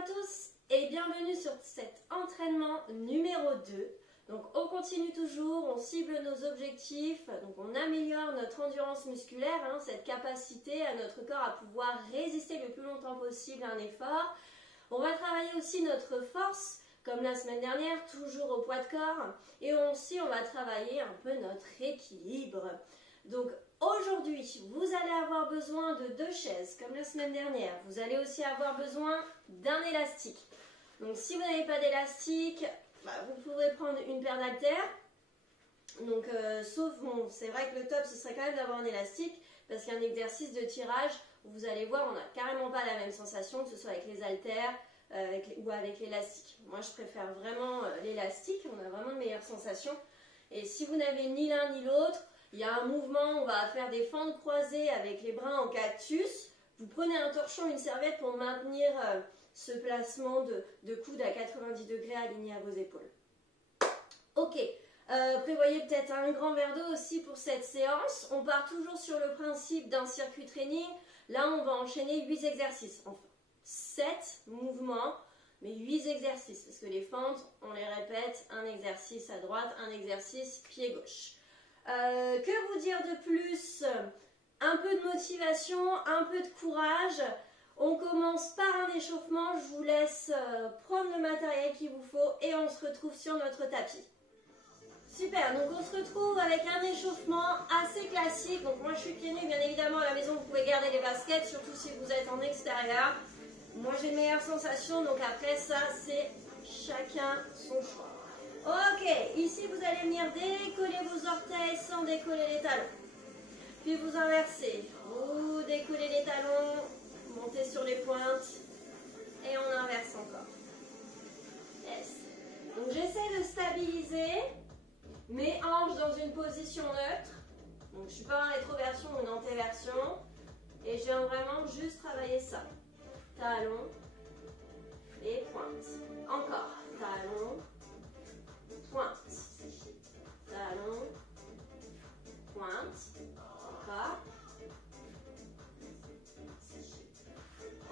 à tous et bienvenue sur cet entraînement numéro 2. Donc on continue toujours, on cible nos objectifs, donc on améliore notre endurance musculaire, cette capacité à notre corps à pouvoir résister le plus longtemps possible à un effort. On va travailler aussi notre force, comme la semaine dernière, toujours au poids de corps. Et aussi on va travailler un peu notre équilibre. Donc aujourd'hui, vous allez avoir besoin de 2 chaises, comme la semaine dernière. Vous allez aussi avoir besoin d'un élastique. Donc si vous n'avez pas d'élastique, vous pouvez prendre une paire d'haltères. Donc sauf, bon, c'est vrai que le top, ce serait quand même d'avoir un élastique, parce qu'un exercice de tirage, vous allez voir, on n'a carrément pas la même sensation, que ce soit avec les haltères ou avec l'élastique. Moi, je préfère vraiment l'élastique, on a vraiment de meilleures sensations. Et si vous n'avez ni l'un ni l'autre, il y a un mouvement, on va faire des fentes croisées avec les bras en cactus. Vous prenez un torchon, une serviette pour maintenir ce placement de coude à 90 degrés aligné à vos épaules. Ok, prévoyez peut-être un grand verre d'eau aussi pour cette séance. On part toujours sur le principe d'un circuit training. Là, on va enchaîner 8 exercices. Enfin, 7 mouvements, mais 8 exercices. Parce que les fentes, on les répète, un exercice à droite, un exercice pied gauche. Que vous dire de plus? Un peu de motivation, un peu de courage. On commence par un échauffement. Je vous laisse prendre le matériel qu'il vous faut et on se retrouve sur notre tapis. Super, donc on se retrouve avec un échauffement assez classique. Donc moi je suis pieds nus, bien évidemment à la maison vous pouvez garder les baskets, surtout si vous êtes en extérieur. Moi j'ai une meilleure sensation, donc après ça c'est chacun son choix. Ok, ici vous allez venir décoller vos orteils sans décoller les talons. Puis vous inversez, vous décollez les talons, montez sur les pointes et on inverse encore. Yes. Donc j'essaie de stabiliser mes hanches dans une position neutre. Donc je ne suis pas en rétroversion ou en antéversion. Et je viens vraiment juste travailler ça. Talons et pointe. Encore. Talons, pointe. Talons, pointe. Encore.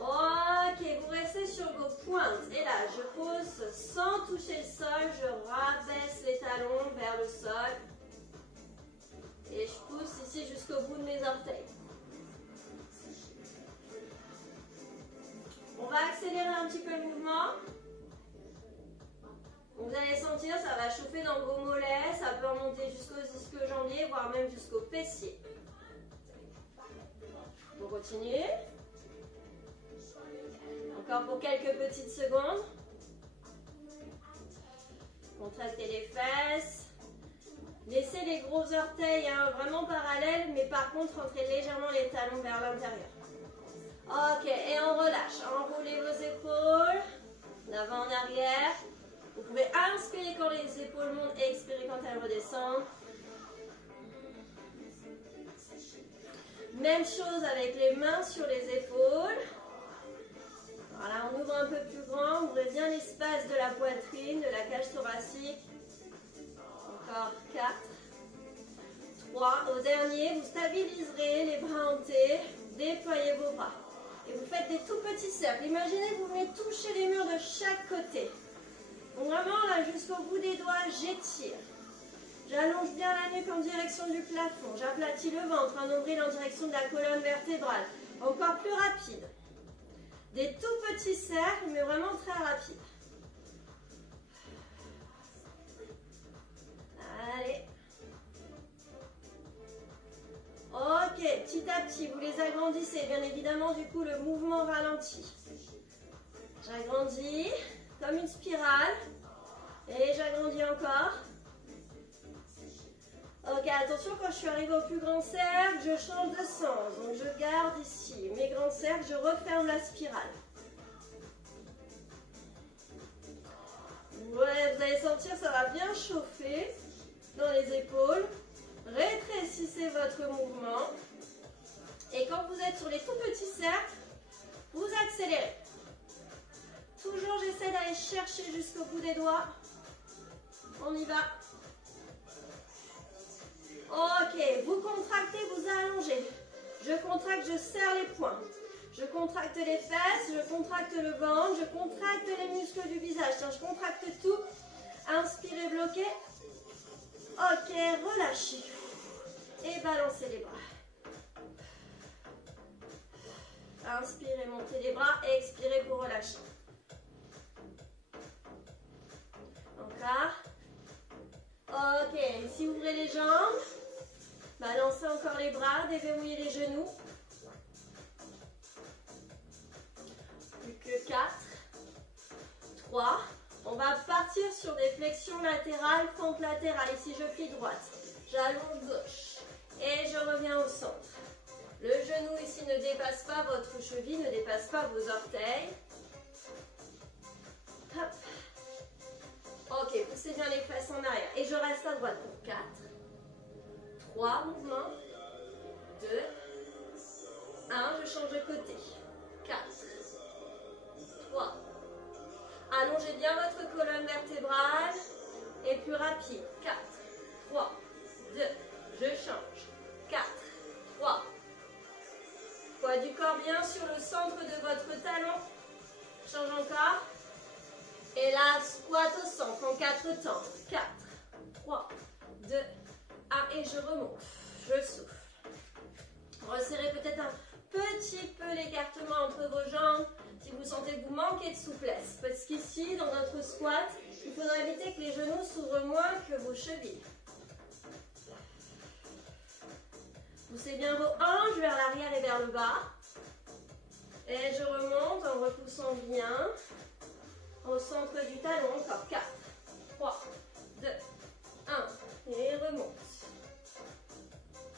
Ok, vous restez sur vos pointes. Et là, je pose sans toucher le sol. Je rabaisse les talons vers le sol. Et je pousse ici jusqu'au bout de mes orteils. On va accélérer un petit peu le mouvement. Vous allez sentir, ça va chauffer dans vos mollets. Ça peut remonter jusqu'aux ischio-jambiers, voire même jusqu'aux fessiers. On continue. Encore pour quelques petites secondes. Contractez les fesses. Laissez les gros orteils vraiment parallèles, mais par contre, rentrez légèrement les talons vers l'intérieur. Ok, et on relâche. Enroulez vos épaules, d'avant en arrière. Vous pouvez inspirer quand les épaules montent et expirer quand elles redescendent. Même chose avec les mains sur les épaules. Voilà, on ouvre un peu plus grand, ouvrez bien l'espace de la poitrine, de la cage thoracique. Encore 4, 3. Au dernier, vous stabiliserez les bras hantés, déployez vos bras. Et vous faites des tout petits cercles. Imaginez que vous venez toucher les murs de chaque côté. Donc vraiment, là, jusqu'au bout des doigts, j'étire. J'allonge bien la nuque en direction du plafond. J'aplatis le ventre, un nombril en direction de la colonne vertébrale. Encore plus rapide. Des tout petits cercles, mais vraiment très rapides. Allez. Ok, petit à petit, vous les agrandissez. Bien évidemment, du coup, le mouvement ralentit. J'agrandis comme une spirale. Et j'agrandis encore. Ok, attention, quand je suis arrivée au plus grand cercle, je change de sens. Donc, je garde ici mes grands cercles, je referme la spirale. Ouais, vous allez sentir, ça va bien chauffer dans les épaules. Rétrécissez votre mouvement. Et quand vous êtes sur les tout petits cercles, vous accélérez. Toujours, j'essaie d'aller chercher jusqu'au bout des doigts. On y va. Ok, vous contractez, vous allongez. Je contracte, je serre les poings. Je contracte les fesses, je contracte le ventre, je contracte les muscles du visage. Tiens, je contracte tout. Inspirez, bloquez. Ok, relâchez. Et balancez les bras. Inspirez, montez les bras et expirez pour relâcher. Encore. Ok, ici ouvrez les jambes. Balancez encore les bras, déverrouillez les genoux. Plus que 4. 3. On va partir sur des flexions latérales, fente latérale. Ici, je plie droite. J'allonge gauche. Et je reviens au centre. Le genou ici ne dépasse pas votre cheville, ne dépasse pas vos orteils. Hop. Ok, poussez bien les fesses en arrière. Et je reste à droite pour 4. 3 mouvements. 2. 1, je change de côté. 4. 3. Allongez bien votre colonne vertébrale. Et plus rapide. 4. 3. 2. Je change. 4. 3. Poids du corps bien sur le centre de votre talon. Change encore. Et là, squat au centre en 4 temps. 4, 3, 2, 1. Et je remonte. Je souffle. Resserrez peut-être un petit peu l'écartement entre vos jambes si vous sentez que vous manquez de souplesse. Parce qu'ici, dans notre squat, il faudra éviter que les genoux s'ouvrent moins que vos chevilles. Poussez bien vos hanches vers l'arrière et vers le bas. Et je remonte en repoussant bien. Au centre du talon, encore 4, 3, 2, 1. Et remonte.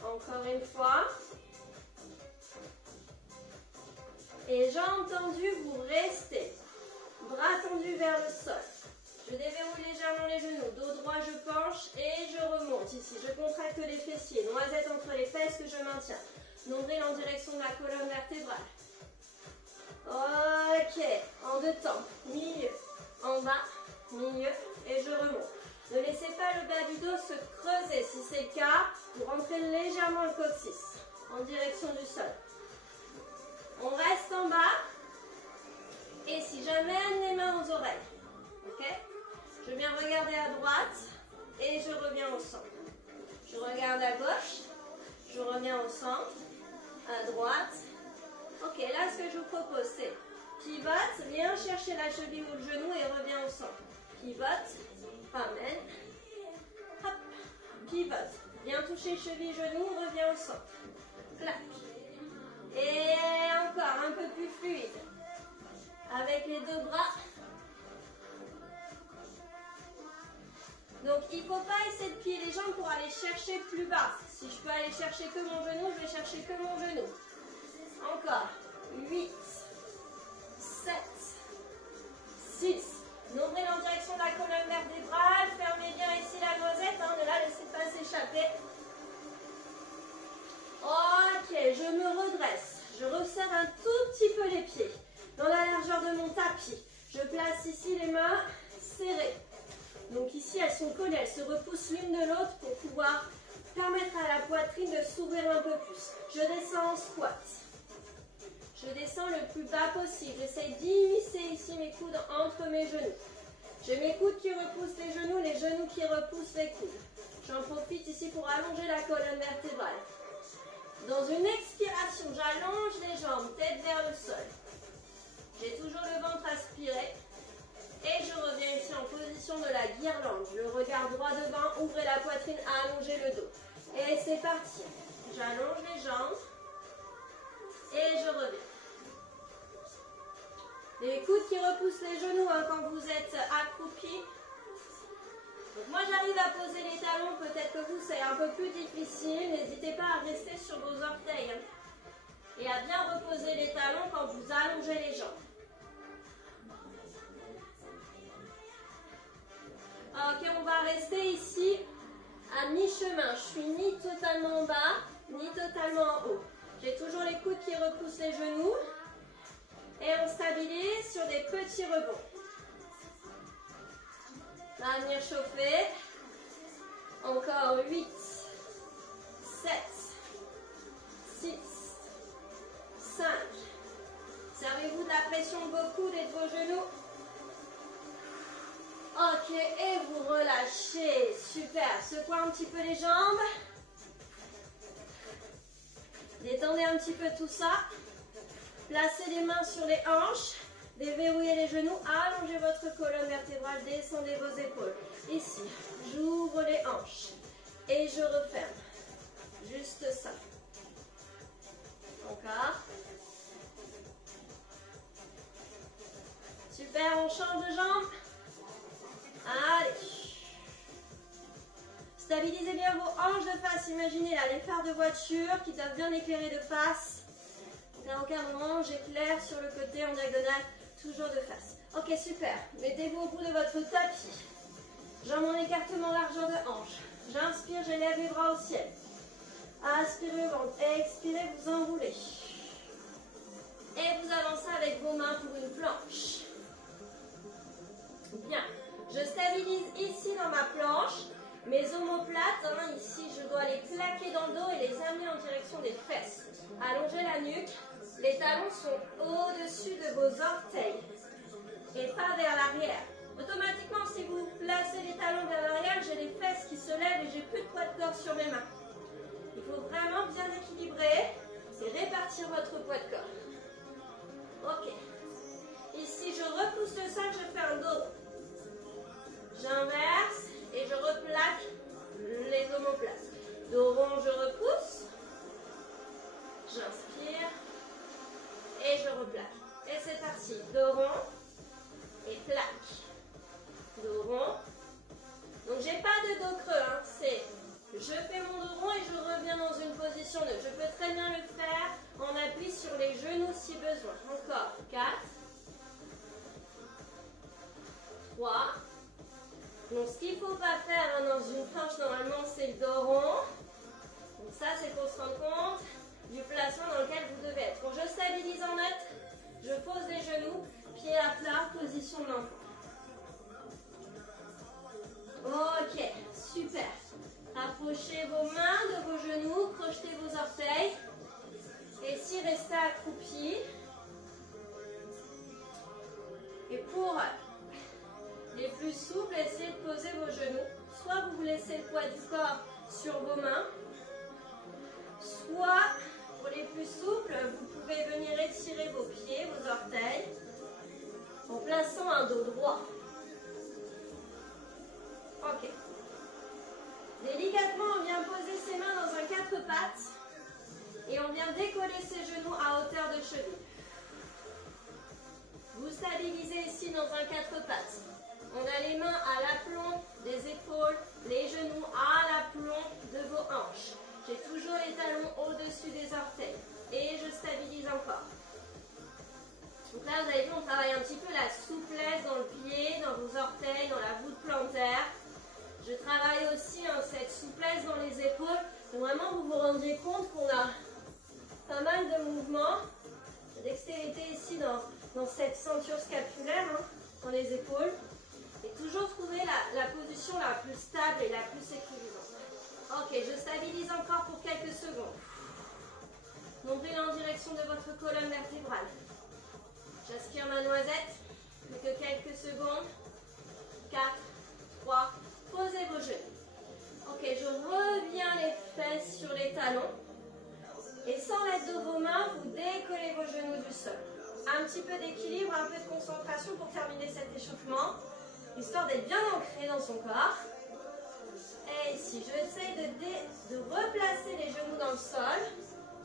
Encore une fois. Et jambes tendues, vous restez. Bras tendus vers le sol. Je déverrouille légèrement les genoux. Dos droit, je penche et je remonte. Ici, je contracte les fessiers. Noisette entre les fesses que je maintiens. Nombril en direction de la colonne vertébrale. Ok, en 2 temps. Milieu, en bas, milieu et je remonte. Ne laissez pas le bas du dos se creuser. Si c'est le cas, vous rentrez légèrement le coccyx en direction du sol. On reste en bas et si j'amène les mains aux oreilles, ok? Je viens regarder à droite et je reviens au centre. Je regarde à gauche, je reviens au centre, à droite. Ok, là ce que je vous propose c'est pivote, viens chercher la cheville ou le genou et reviens au centre. Pivote, ramène, hop, pivote, viens toucher cheville, genou, reviens au centre. Clac. Et encore un peu plus fluide. Avec les 2 bras. Donc il ne faut pas essayer de plier les jambes pour aller chercher plus bas. Si je peux aller chercher que mon genou, je vais chercher que mon genou. Encore. 8, 7, 6. Nombril en direction de la colonne vertébrale. Fermez bien ici la noisette. Ne la laissez pas s'échapper. Ok, je me redresse. Je resserre un tout petit peu les pieds. Dans la largeur de mon tapis. Je place ici les mains serrées. Donc ici, elles sont collées. Elles se repoussent l'une de l'autre pour pouvoir permettre à la poitrine de s'ouvrir un peu plus. Je descends en squat. Je descends le plus bas possible. J'essaie d'immiscer ici mes coudes entre mes genoux. J'ai mes coudes qui repoussent les genoux qui repoussent les coudes. J'en profite ici pour allonger la colonne vertébrale. Dans une expiration, j'allonge les jambes, tête vers le sol. J'ai toujours le ventre aspiré. Et je reviens ici en position de la guirlande. Le regard droit devant, ouvrez la poitrine, allongez le dos. Et c'est parti. J'allonge les jambes. Et je reviens. Les coudes qui repoussent les genoux quand vous êtes accroupi. Donc moi j'arrive à poser les talons, peut-être que vous c'est un peu plus difficile. N'hésitez pas à rester sur vos orteils. Et à bien reposer les talons quand vous allongez les jambes. Ok, on va rester ici à mi-chemin. Je suis ni totalement en bas, ni totalement en haut. J'ai toujours les coudes qui repoussent les genoux. Et on stabilise sur des petits rebonds. On va venir chauffer. Encore 8, 7, 6, 5, la pression de vos coudes et de vos genoux. Ok, et vous relâchez. Super. Secouez un petit peu les jambes. Détendez un petit peu tout ça. Placez les mains sur les hanches. Déverrouillez les genoux. Allongez votre colonne vertébrale. Descendez vos épaules. Ici, j'ouvre les hanches. Et je referme. Juste ça. Encore. Super, on change de jambe. Allez. Stabilisez bien vos hanches de face. Imaginez là les phares de voiture qui doivent bien éclairer de face. Donc à aucun moment j'éclaire sur le côté en diagonale, toujours de face. Ok, super. Mettez-vous au bout de votre tapis. Jambes en écartement, largeur de hanche. J'inspire, j'élève les bras au ciel. Aspirez au ventre. Expirez, vous enroulez. Et vous avancez avec vos mains pour une planche. Bien. Je stabilise ici dans ma planche. Mes omoplates, hein, ici, je dois les plaquer dans le dos et les amener en direction des fesses. Allongez la nuque. Les talons sont au-dessus de vos orteils et pas vers l'arrière. Automatiquement, si vous placez les talons vers l'arrière, j'ai les fesses qui se lèvent et j'ai plus de poids de corps sur mes mains. Il faut vraiment bien équilibrer et répartir votre poids de corps. Ok. Ici, je repousse le sol, je fais un dos. J'inverse et je replaque les omoplates. Dos rond, je repousse. J'inspire et je replaque. Et c'est parti. Dos rond et plaque. Dos rond. Donc j'ai pas de dos creux. Hein. C'est je fais mon dos rond et je reviens dans une position neutre. Je peux très bien le faire en appui sur les genoux si besoin. Encore. 4. 3. Donc ce qu'il ne faut pas faire hein, dans une planche normalement c'est le dos rond. Donc ça c'est pour se rendre compte du placement dans lequel vous devez être. Quand je stabilise en net, je pose les genoux, pieds à plat, position de l'enfant. Ok, super. Approchez vos mains de vos genoux, crochetez vos orteils. Et si restez accroupi. Et pour les plus souples, essayez de poser vos genoux. Soit vous laissez le poids du corps sur vos mains, soit pour les plus souples, vous pouvez venir étirer vos pieds, vos orteils, en plaçant un dos droit. Ok. Délicatement, on vient poser ses mains dans un 4 pattes et on vient décoller ses genoux à hauteur de cheville. Vous stabilisez ici dans un 4 pattes. On a les mains à l'aplomb des épaules, les genoux à l'aplomb de vos hanches. J'ai toujours les talons au-dessus des orteils. Et je stabilise encore. Donc là, vous avez vu, on travaille un petit peu la souplesse dans le pied, dans vos orteils, dans la voûte plantaire. Je travaille aussi hein, cette souplesse dans les épaules. Donc vraiment, vous vous rendiez compte qu'on a pas mal de mouvements. De dextérité ici dans cette ceinture scapulaire, hein, dans les épaules. Et toujours trouver la position la plus stable et la plus sécurisante. Ok, je stabilise encore pour quelques secondes. Nombril en direction de votre colonne vertébrale. J'aspire ma noisette. Plus que quelques secondes. 4, 3, posez vos genoux. Ok, je reviens les fesses sur les talons. Et sans l'aide de vos mains, vous décollez vos genoux du sol. Un petit peu d'équilibre, un peu de concentration pour terminer cet échauffement. Histoire d'être bien ancré dans son corps. Et ici, j'essaie de replacer les genoux dans le sol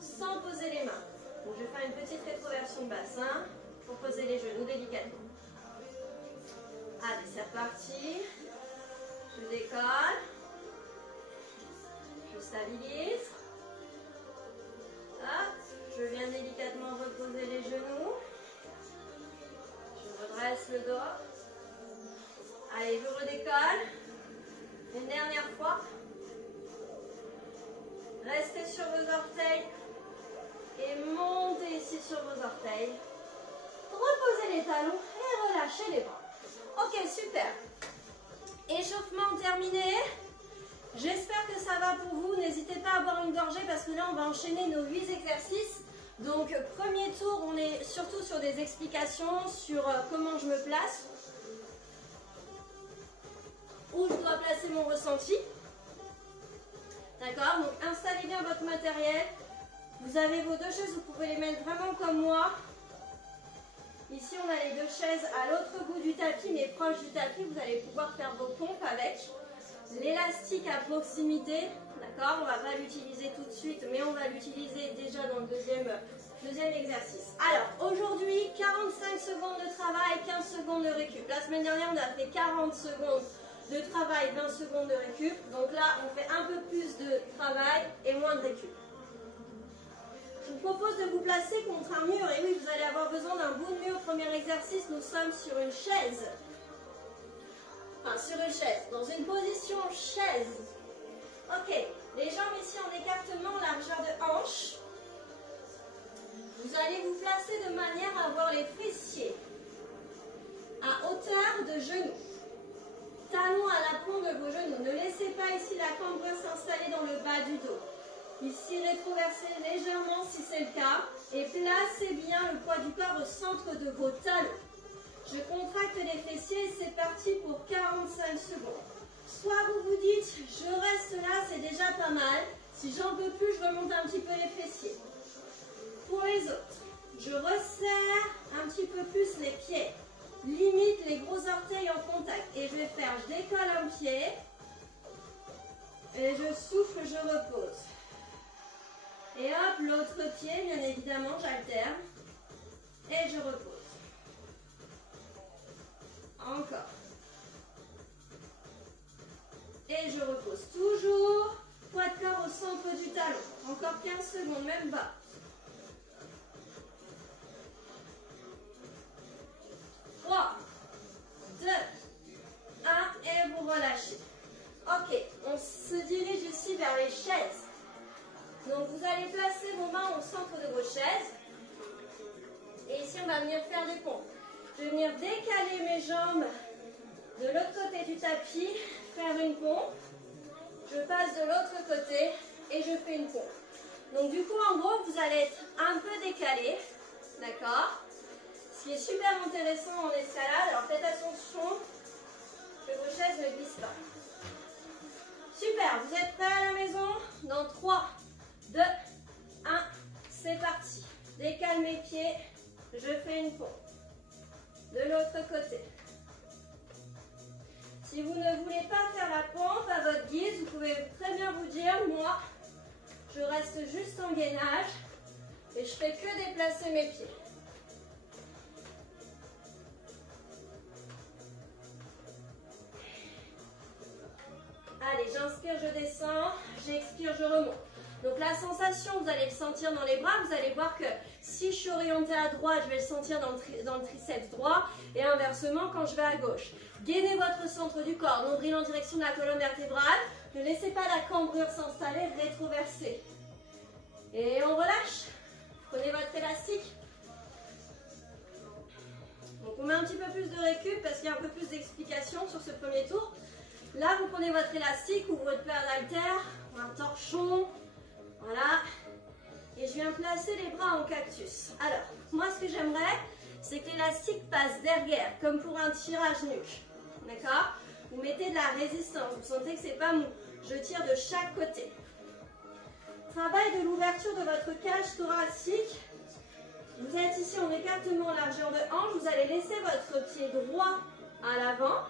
sans poser les mains. Donc, je vais faire une petite rétroversion de bassin pour poser les genoux délicatement. Allez, c'est reparti. Je décolle. Je stabilise. Hop. Je viens délicatement reposer les genoux. Je redresse le dos. Allez, je redécolle. Une dernière fois. Restez sur vos orteils. Et montez ici sur vos orteils. Reposez les talons et relâchez les bras. Ok, super. Échauffement terminé. J'espère que ça va pour vous. N'hésitez pas à boire une gorgée parce que là, on va enchaîner nos 8 exercices. Dos Donc premier tour, on est surtout sur des explications sur comment je me place, où je dois placer mon ressenti. D'accord? Donc installez bien votre matériel. Vous avez vos deux chaises, vous pouvez les mettre vraiment comme moi. Ici, on a les deux chaises à l'autre bout du tapis, mais proche du tapis. Vous allez pouvoir faire vos pompes avec. L'élastique à proximité, d'accord? On ne va pas l'utiliser tout de suite, mais on va l'utiliser déjà dans le deuxième exercice. Alors, aujourd'hui, 45 secondes de travail, 15 secondes de récup. La semaine dernière, on a fait 40 secondes de travail, 20 secondes de récup. Donc là, on fait un peu plus de travail et moins de récup. Je vous propose de vous placer contre un mur. Et oui, vous allez avoir besoin d'un bout de mur. Premier exercice, nous sommes sur une chaise. Enfin, sur une chaise. Dans une position chaise. Ok. Les jambes ici en écartement, largeur de hanche. Vous allez vous placer de manière à avoir les fessiers à hauteur de genoux. Talons à l'aplomb de vos genoux. Ne laissez pas ici la cambrure s'installer dans le bas du dos. Ici, rétroversez légèrement si c'est le cas. Et placez bien le poids du corps au centre de vos talons. Je contracte les fessiers et c'est parti pour 45 secondes. Soit vous vous dites, je reste là, c'est déjà pas mal. Si j'en peux plus, je remonte un petit peu les fessiers. Pour les autres, je resserre un petit peu plus les pieds. Limite les gros orteils en contact. Et je vais faire, je décolle un pied. Et je souffle, je repose. Et hop, l'autre pied, bien évidemment, j'alterne. Et je repose. Encore. Et je repose. Toujours, poids de corps au centre du talon. Encore 15 secondes, même bas. 3, 2, 1 et vous relâchez. Ok, on se dirige ici vers les chaises. Donc vous allez placer vos mains au centre de vos chaises. Et ici on va venir faire des pompes. Je vais venir décaler mes jambes de l'autre côté du tapis, faire une pompe. Je passe de l'autre côté et je fais une pompe. Donc du coup en gros vous allez être un peu décalé. D'accord? Ce qui est super intéressant en escalade, alors faites attention que vos chaises ne glissent pas. Super, vous êtes prêts à la maison? Dans 3, 2, 1, c'est parti. Décale mes pieds, je fais une pompe. De l'autre côté. Si vous ne voulez pas faire la pompe à votre guise, vous pouvez très bien vous dire, moi, je reste juste en gainage et je fais que déplacer mes pieds. Allez, j'inspire, je descends, j'expire, je remonte. Donc la sensation, vous allez le sentir dans les bras. Vous allez voir que si je suis orientée à droite, je vais le sentir dans le triceps droit. Et inversement, quand je vais à gauche. Gainez votre centre du corps, nombril en direction de la colonne vertébrale. Ne laissez pas la cambrure s'installer, rétroversez. Et on relâche. Prenez votre élastique. Donc on met un petit peu plus de récup parce qu'il y a un peu plus d'explication sur ce premier tour. Là, vous prenez votre élastique ou votre paire d'haltères, un torchon. Voilà. Et je viens placer les bras en cactus. Alors, moi, ce que j'aimerais, c'est que l'élastique passe derrière, comme pour un tirage nuque. D'accord? Vous mettez de la résistance. Vous sentez que c'est pas mou. Je tire de chaque côté. Travail de l'ouverture de votre cage thoracique. Vous êtes ici en écartement largeur de hanche. Vous allez laisser votre pied droit à l'avant.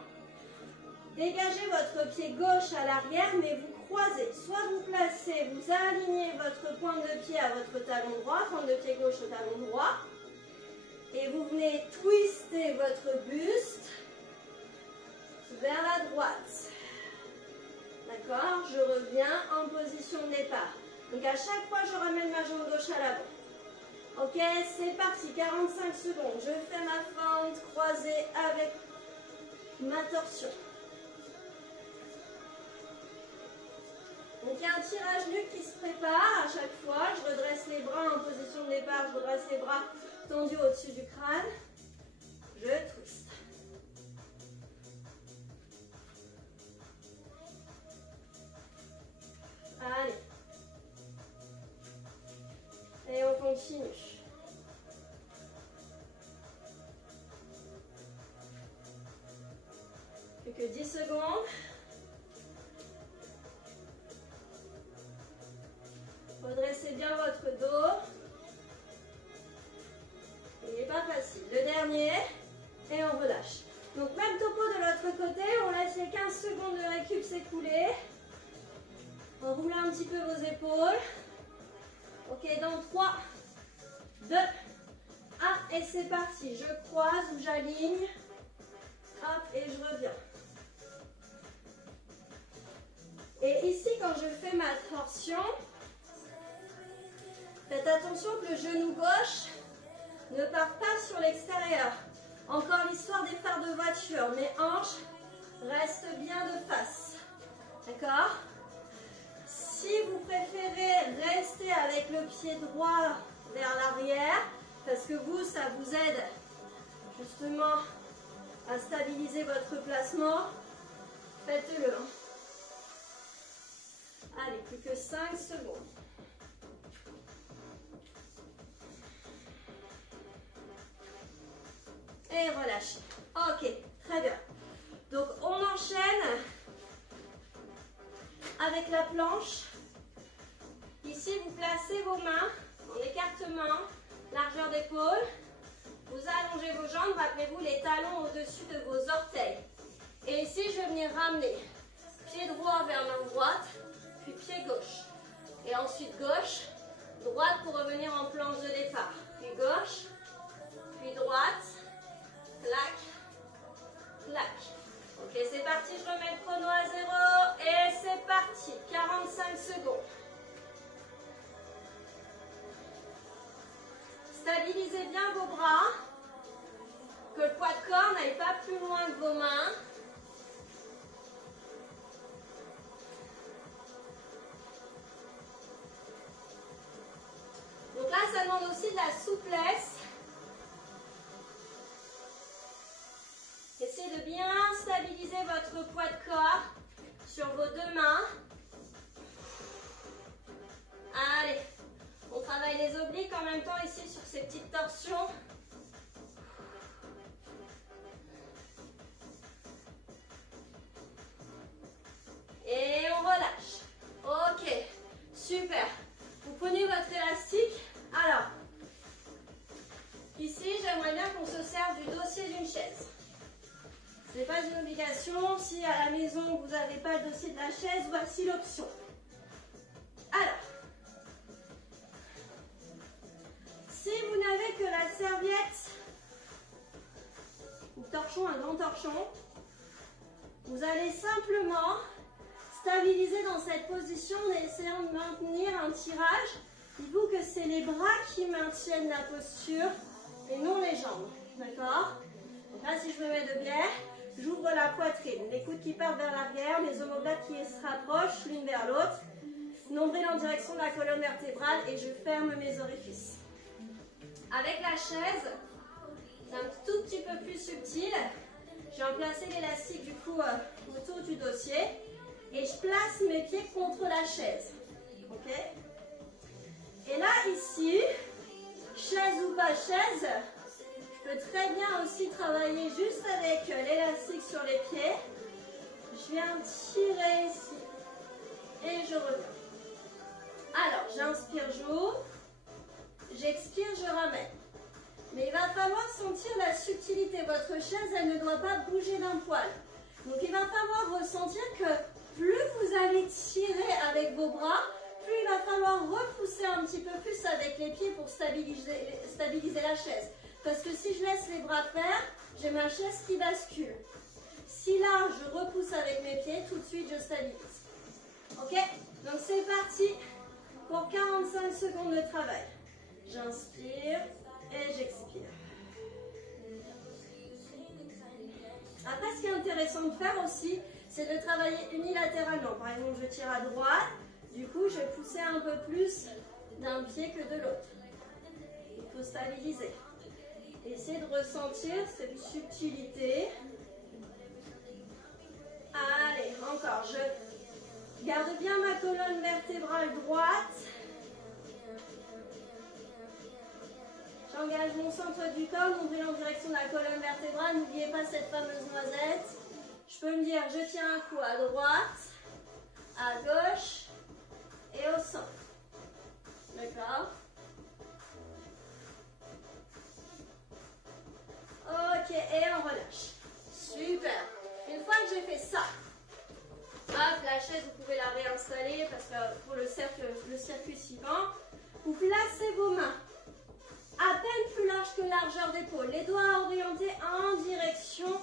Dégagez votre pied gauche à l'arrière, mais vous croisez. Soit vous placez, vous alignez votre pointe de pied à votre talon droit, pointe de pied gauche au talon droit. Et vous venez twister votre buste vers la droite. D'accord? Je reviens en position de départ. Donc à chaque fois, je ramène ma jambe gauche à l'avant. Ok, c'est parti, 45 secondes. Je fais ma fente croisée avec ma torsion. Donc il y a un tirage nuque qui se prépare à chaque fois. Je redresse les bras en position de départ. Je redresse les bras tendus au-dessus du crâne. Je twist. Allez. Et on continue. Plus que 10 secondes. Redressez bien votre dos. Il n'est pas facile. Le dernier. Et on relâche. Donc même topo de l'autre côté. On laisse les 15 secondes de récup s'écouler. Roulez un petit peu vos épaules. Ok, dans 3, 2, 1. Et c'est parti. Je croise ou j'aligne. Hop, et je reviens. Et ici, quand je fais ma torsion, faites attention que le genou gauche ne part pas sur l'extérieur. Encore l'histoire des phares de voiture. Mes hanches restent bien de face. D'accord? Si vous préférez rester avec le pied droit vers l'arrière, parce que vous, ça vous aide justement à stabiliser votre placement, faites-le. Allez, plus que 5 secondes. Et relâchez. Ok, très bien. Donc, on enchaîne avec la planche. Ici, vous placez vos mains en écartement, largeur d'épaule. Vous allongez vos jambes, rappelez-vous les talons au-dessus de vos orteils. Et ici, je vais venir ramener pied droit vers main droite, puis pied gauche. Et ensuite gauche, droite pour revenir en planche de départ. Puis gauche, puis droite, clac, clac. Ok, c'est parti, je remets le chrono à 0 et c'est parti, 45 secondes. Stabilisez bien vos bras, que le poids de corps n'aille pas plus loin que vos mains. Donc là, ça demande aussi de la souplesse. Essayez de bien stabiliser votre poids de corps sur vos deux mains. Allez, on travaille les obliques en même temps ici sur ces petites torsions. Et on relâche. Ok, super. Vous prenez votre élastique. Alors, ici, j'aimerais bien qu'on se serve du dossier d'une chaise. Ce n'est pas une obligation. Si à la maison, vous n'avez pas le dossier de la chaise, voici l'option. Alors, si vous n'avez que la serviette ou torchon, un grand torchon, vous allez simplement stabiliser dans cette position en essayant de maintenir un tirage. Dites-vous que c'est les bras qui maintiennent la posture et non les jambes. D'accord? Donc là, si je me mets de biais, j'ouvre la poitrine. Les coudes qui partent vers l'arrière, les omoplates qui se rapprochent l'une vers l'autre. Nombril en direction de la colonne vertébrale et je ferme mes orifices. Avec la chaise, c'est un tout petit peu plus subtil. Je viens placer l'élastique du coup autour du dossier et je place mes pieds contre la chaise. Ok? Et là, ici, chaise ou pas chaise, je peux très bien aussi travailler juste avec l'élastique sur les pieds. Je viens tirer ici et je reviens. Alors, j'inspire, j'ouvre. J'expire, je ramène. Mais il va falloir sentir la subtilité. Votre chaise, elle ne doit pas bouger d'un poil. Donc, il va falloir ressentir que plus vous allez tirer avec vos bras, plus il va falloir repousser un petit peu plus avec les pieds pour stabiliser la chaise. Parce que si je laisse les bras faire, j'ai ma chaise qui bascule. Si là, je repousse avec mes pieds, tout de suite, je stabilise. Ok? Donc, c'est parti pour 45 secondes de travail. J'inspire et j'expire. Après, ce qui est intéressant de faire aussi, c'est de travailler unilatéralement. Par exemple, je tire à droite, du coup, je vais pousser un peu plus d'un pied que de l'autre. Il faut stabiliser. Essayez de ressentir cette subtilité. Allez, encore. Je garde bien ma colonne vertébrale droite. J'engage mon centre du corps, nombril en direction de la colonne vertébrale. N'oubliez pas cette fameuse noisette. Je Je peux me dire, je tiens un coup à droite, à gauche et au centre. D'accord? Ok, et on relâche. Super. Une fois que j'ai fait ça, hop, la chaise, vous pouvez la réinstaller parce que pour le circuit suivant, vous placez vos mains à peine plus larges que largeur d'épaule. Les doigts orientés en direction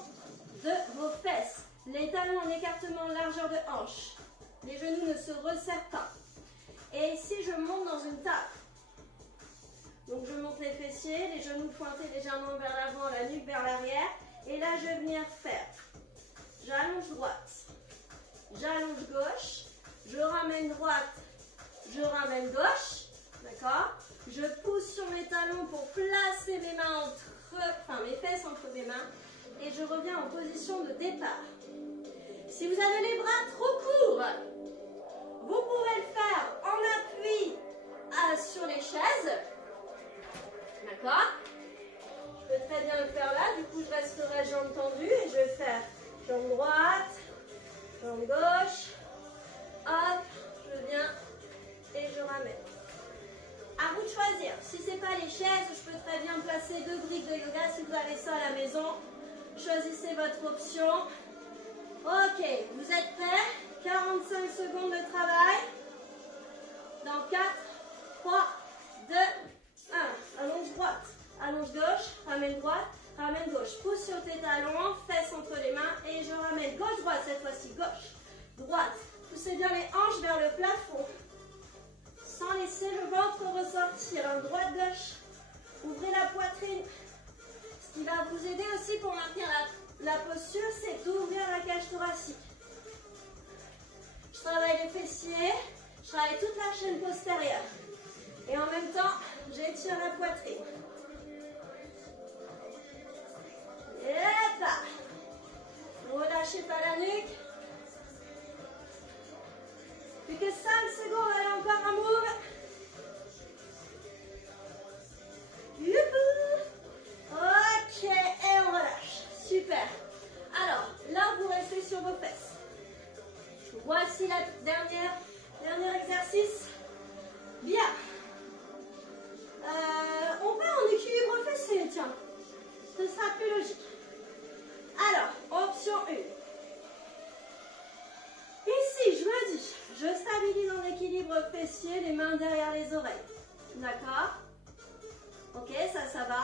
de vos fesses. Les talons en écartement largeur de hanche. Les genoux ne se resserrent pas. Et ici, je monte dans une table. Donc, je monte les fessiers, les genoux pointés légèrement vers l'avant, la nuque vers l'arrière. Et là, je vais venir faire. J'allonge droite. J'allonge gauche. Je ramène droite. Je ramène gauche. D'accord? Je pousse sur mes talons pour placer mes mains mes fesses entre mes mains. Et je reviens en position de départ. Si vous avez les bras trop courts, vous pouvez le faire en appui sur les chaises. D'accord? Je peux très bien le faire là. Du coup, je resterai jambes tendues et je vais faire jambe droite, jambe gauche. Hop, je viens et je ramène. À vous de choisir. Si ce n'est pas les chaises, je peux très bien placer 2 briques de yoga. Si vous avez ça à la maison, choisissez votre option. Ok, vous êtes prêts? 45 secondes de travail. Dans 4, 3, 2, 1. Allonge droite, allonge gauche, ramène droite, ramène gauche. Pousse sur tes talons, fesses entre les mains et je ramène gauche-droite cette fois-ci. Gauche, droite. Poussez bien les hanches vers le plafond. Sans laisser le ventre ressortir. Droite-gauche. Ouvrez la poitrine. Ce qui va vous aider aussi pour maintenir la posture, c'est d'ouvrir la cage thoracique. Je travaille les fessiers, je travaille toute la chaîne postérieure. Et en même temps, j'étire la poitrine. Et là, ne relâchez pas la nuque. Plus que 5 secondes, allez encore un move. Youhou! Ok, et on relâche. Super. Alors, là, vous restez sur vos fesses. Voici la dernier exercice. Bien. On va en équilibre fessier, tiens. Ce sera plus logique. Alors, option 1. Ici, je me dis, je stabilise en équilibre fessier, les mains derrière les oreilles. D'accord? Ok, ça va.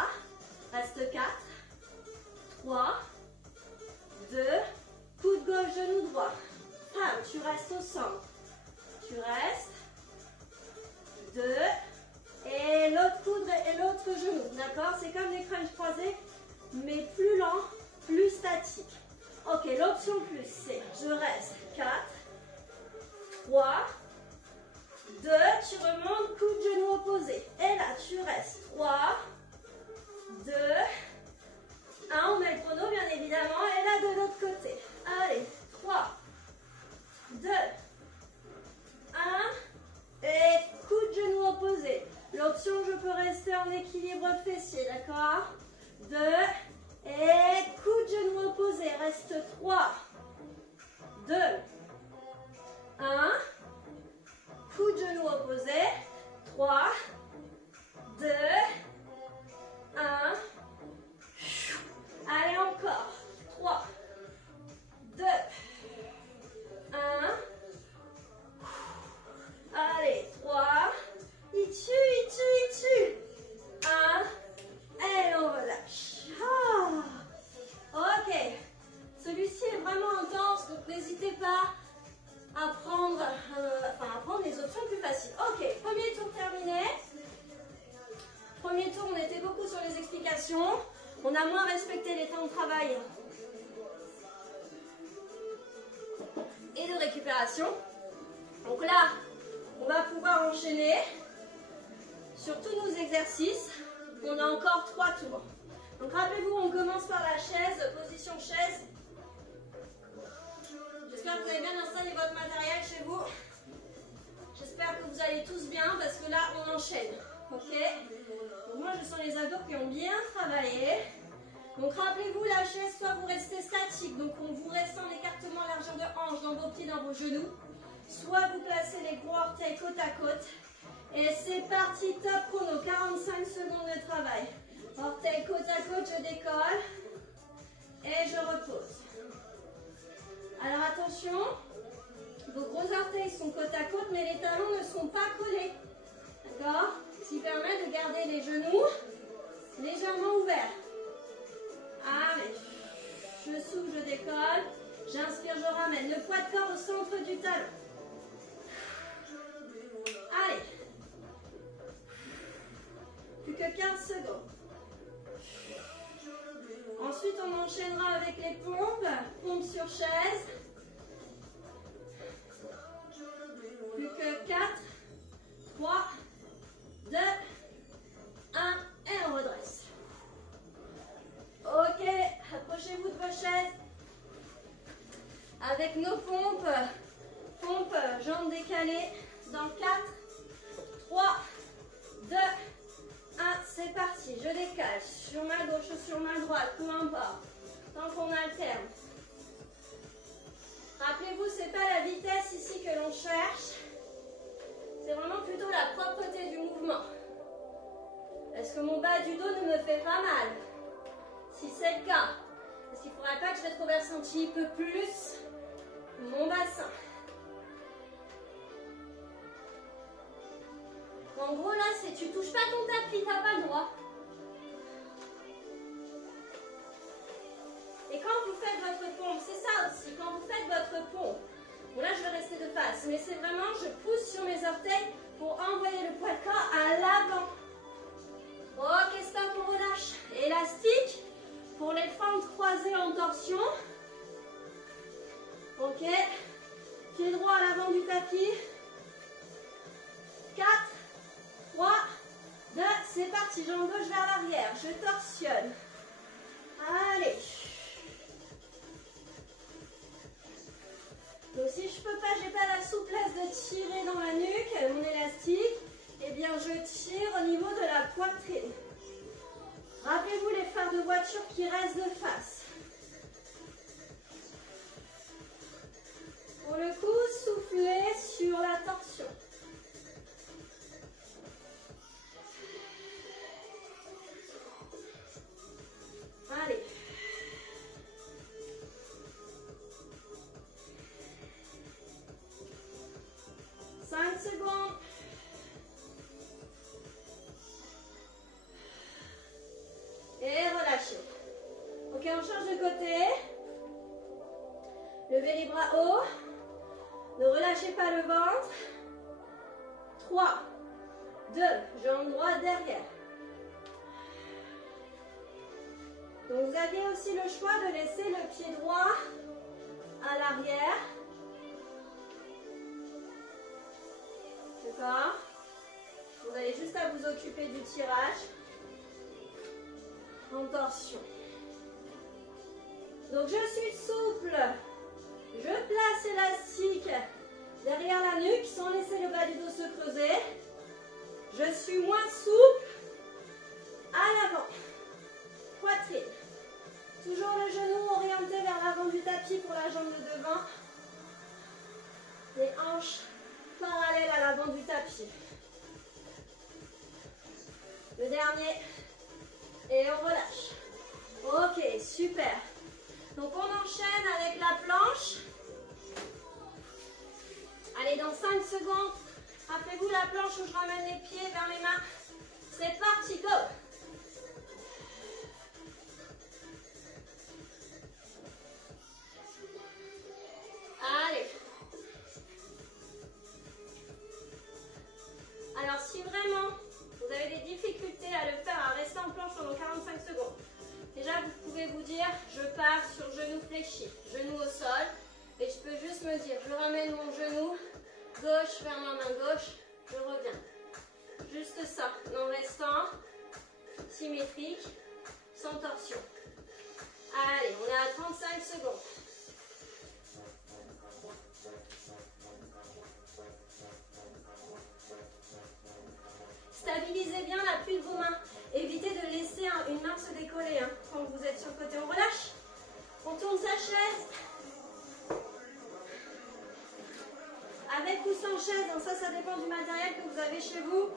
Reste 4, 3, 2, coude gauche, genou droit. Tu restes au centre. Tu restes. 2. Et l'autre coude et l'autre genou. D'accord? C'est comme des crunchs croisés, mais plus lent, plus statique. Ok, l'option plus, c'est je reste. 4, 3, 2. Tu remontes, coude, genou opposé. Et là, tu restes. 3, 2, 1. On met le chrono, bien évidemment. Et là, de l'autre côté. Allez, 3, 2, 1, et coude genou opposé. L'option, je peux rester en équilibre fessier, d'accord? 2, et coude genou opposé. Reste 3, 2, 1, coude genou opposé. 3, 2, 1. Allez, encore. 3, 2, 1. Allez, 3. Il tue. 1. Et on relâche. Ok. Celui-ci est vraiment intense, donc n'hésitez pas à prendre, les options plus faciles. Ok, premier tour terminé. Premier tour, on était beaucoup sur les explications. On a moins respecté les temps de travail et de récupération. Donc là, on va pouvoir enchaîner sur tous nos exercices. On a encore 3 tours. Donc rappelez-vous, on commence par la chaise, position chaise. J'espère que vous avez bien installé votre matériel chez vous. J'espère que vous allez tous bien parce que là, on enchaîne. Ok? Donc moi, je sens les abdos qui ont bien travaillé. Donc rappelez-vous, la chaise, soit vous restez statique, donc vous restez en écartement largeur de hanche dans vos pieds, dans vos genoux, soit vous placez les gros orteils côte à côte. Et c'est parti, top chrono, 45 secondes de travail. Orteils côte à côte, je décolle et je repose. Alors attention, vos gros orteils sont côte à côte, mais les talons ne sont pas collés. D'accord? Ce qui permet de garder les genoux légèrement ouverts. Allez, je souffle, je décolle, j'inspire, je ramène le poids de corps au centre du talon. Allez, plus que 15 secondes. Ensuite, on enchaînera avec les pompes, pompes sur chaise. Plus que 4, 3, 2, 1 et on redresse. Ok, approchez-vous de vos chaises. Avec nos pompes, jambes décalées. Dans 4, 3, 2, 1, c'est parti. Je décale sur ma gauche ou sur ma droite, peu importe. Tant qu'on alterne. Rappelez-vous, ce n'est pas la vitesse ici que l'on cherche. C'est vraiment plutôt la propreté du mouvement. Est-ce que mon bas du dos ne me fait pas mal? Si c'est le cas, est-ce qu'il ne faudrait pas que je rétroverse un petit peu plus mon bassin? En gros, là, c'est tu touches pas ton tapis, t'as pas le droit. Et quand vous faites votre pompe, c'est ça aussi, quand vous faites votre pompe, bon là je vais rester de face, mais c'est vraiment, je pousse sur mes orteils pour envoyer le poids de corps à l'avant. Ok, stop, on relâche. Élastique pour les fentes croisées en torsion. Ok, pied droit à l'avant du tapis. 4, 3, 2, c'est parti, jambe gauche vers l'arrière, je torsionne. Allez. Donc si je peux pas, j'ai pas la souplesse de tirer dans la nuque, mon élastique, eh bien je tire au niveau de la poitrine. Rappelez-vous les phares de voiture qui restent de face. Pour le coup, soufflez sur la torsion. Allez. Secondes. Et relâchez. Ok, on change de côté. Levez les bras haut. Ne relâchez pas le ventre. 3, 2, jambe droite derrière. Donc vous aviez aussi le choix de laisser le pied droit à l'arrière. D'accord? Vous avez juste à vous occuper du tirage en torsion. Donc je suis souple. Je place élastique derrière la nuque sans laisser le bas du dos se creuser. Je suis moins souple à l'avant. Poitrine. Toujours le genou orienté vers l'avant du tapis pour la jambe de devant. Les hanches parallèles à l'avant du tapis. Le dernier. Et on relâche. Ok, super. Donc on enchaîne avec la planche. Allez, dans 5 secondes, rappelez-vous la planche où je ramène les pieds vers mes mains. C'est parti, go! Allez. Alors si vraiment vous avez des difficultés à le faire, à rester en planche pendant 45 secondes, déjà vous pouvez vous dire, je pars sur genou fléchi, genou au sol, et je peux juste me dire, je ramène mon genou gauche vers ma main gauche, je reviens. Juste ça, en restant symétrique, sans torsion. Allez, on est à 35 secondes. Stabilisez bien l'appui de vos mains. Évitez de laisser une main se décoller quand vous êtes sur le côté, on relâche. On tourne sa chaise. Avec ou sans chaise, donc ça dépend du matériel que vous avez chez vous.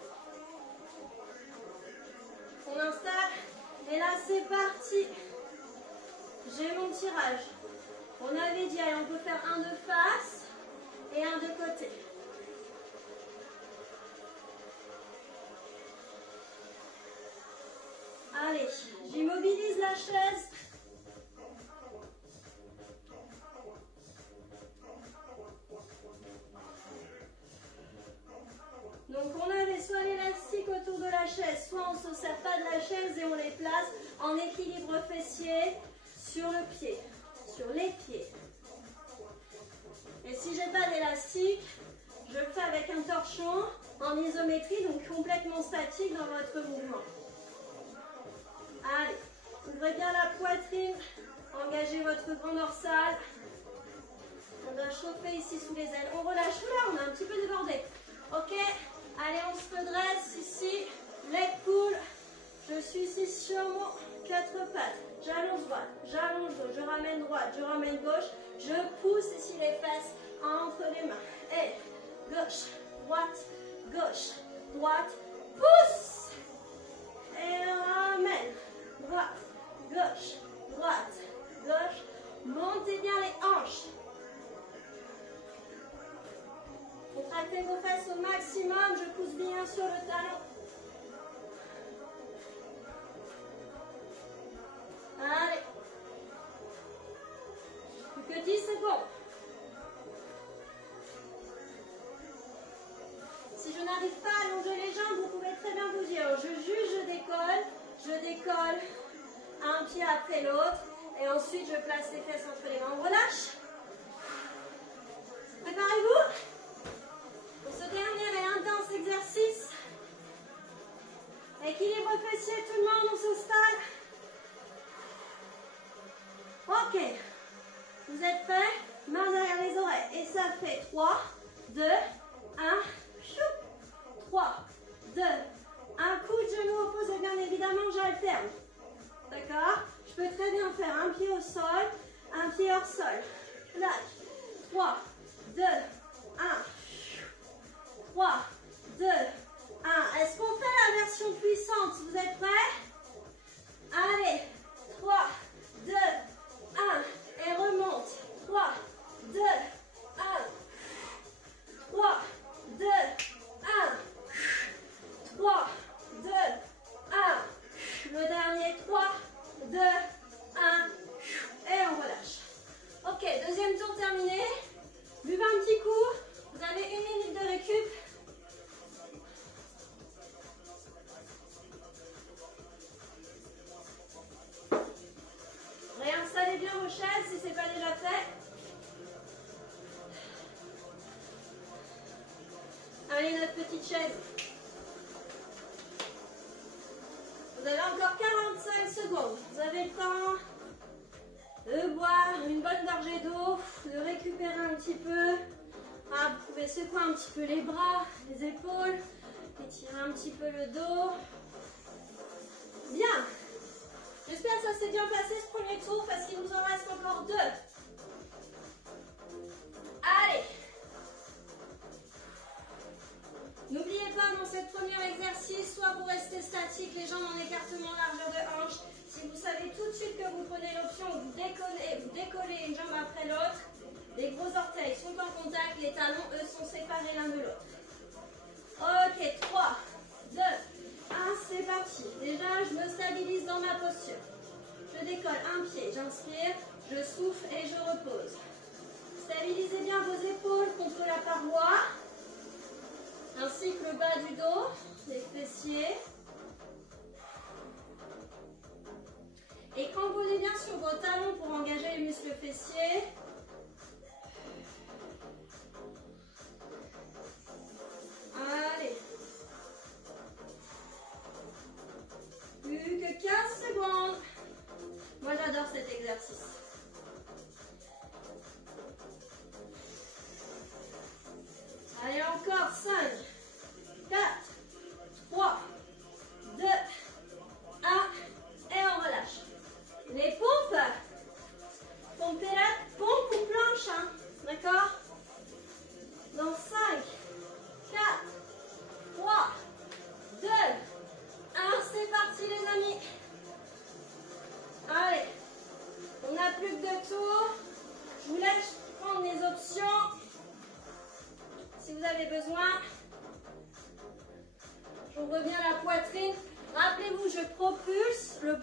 On installe. Et là, c'est parti. J'ai mon tirage. On avait dit, allez, on peut faire un de face et un de côté. Allez, j'immobilise la chaise. Donc on avait soit l'élastique autour de la chaise, soit on ne se sert pas de la chaise et on les place en équilibre fessier sur le pied, sur les pieds. Et si j'ai pas d'élastique, je le fais avec un torchon en isométrie, donc complètement statique dans votre mouvement. Allez, ouvrez bien la poitrine, engagez votre grand dorsal. On doit chauffer ici sous les ailes. On relâche. Oula, on a un petit peu débordé. Ok, allez, on se redresse ici. Leg pull. Je suis ici sur mon 4 pattes. J'allonge droite, j'allonge gauche, je ramène droite, je ramène gauche. Je pousse ici les fesses entre les mains. Et gauche, droite, pousse. Et ramène. Droite, gauche. Montez bien les hanches. Contractez vos fesses au maximum. Je pousse bien sur le talon. Allez. Plus que 10 secondes. Si je n'arrive pas à allonger les jambes, vous pouvez très bien vous dire, je juge, je décolle un pied après l'autre, et ensuite je place les fesses entre les mains. On relâche. Préparez-vous pour ce dernier et intense exercice. Équilibre fessier, tout le monde, on s'installe. Ok, vous êtes prêts? Main derrière les oreilles, et ça fait 3, 2, 1, 3, 2, un coup de genou opposé, bien évidemment, j'alterne. D'accord? Je peux très bien faire un pied au sol, un pied hors sol. Plaque. 3, 2, 1. 3, 2, 1. Est-ce qu'on fait la version puissante? Vous êtes prêts? Allez. 3, 2, 1. Et remonte. 3, 2, 1. 3, 2, 1. 3, 2, 1. Le dernier, 3, 2, 1. Et on relâche. Ok, deuxième tour terminé. Buvez un petit coup. Vous avez 1 minute de récup. Réinstallez bien vos chaises si ce n'est pas déjà fait. Allez, notre petite chaise. Vous avez encore 45 secondes. Vous avez le temps de boire une bonne gorgée d'eau, de récupérer un petit peu. Ah, vous pouvez secouer un petit peu les bras, les épaules, étirer un petit peu le dos. Bien. J'espère que ça s'est bien passé ce premier tour parce qu'il nous en reste encore 2. Allez. N'oubliez pas dans ce premier exercice, soit vous restez statique, les jambes en écartement largeur de hanche. Si vous savez tout de suite que vous prenez l'option où vous décollez une jambe après l'autre, les gros orteils sont en contact, les talons, eux, sont séparés l'un de l'autre. Ok, 3, 2, 1, c'est parti. Déjà, je me stabilise dans ma posture. Je décolle un pied, j'inspire, je souffle et je repose. Stabilisez bien vos épaules contre la paroi, ainsi que le bas du dos, les fessiers. Et composez bien sur vos talons pour engager les muscles fessiers. Allez. Plus que 15 secondes. Moi, j'adore cet exercice. Allez, encore 5, 4, 3, 2, 1. Et on relâche. Les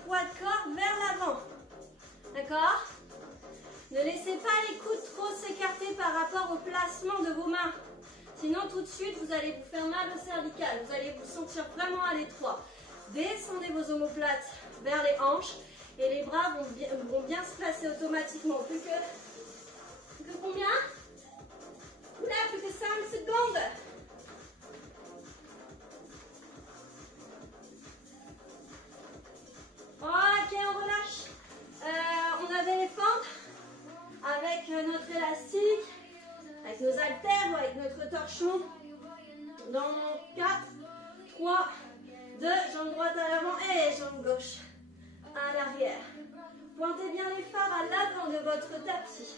poids de corps vers l'avant. D'accord? Ne laissez pas les coudes trop s'écarter par rapport au placement de vos mains. Sinon, tout de suite, vous allez vous faire mal au cervical. Vous allez vous sentir vraiment à l'étroit. Descendez vos omoplates vers les hanches et les bras vont bien se placer automatiquement. Plus que combien? Oula, plus que 5 secondes. Ok, on relâche. On avait les fentes avec notre élastique, avec nos haltères ou avec notre torchon. Dans 4, 3, 2, jambe droite à l'avant et jambe gauche à l'arrière. Pointez bien les phares à l'avant de votre tapis.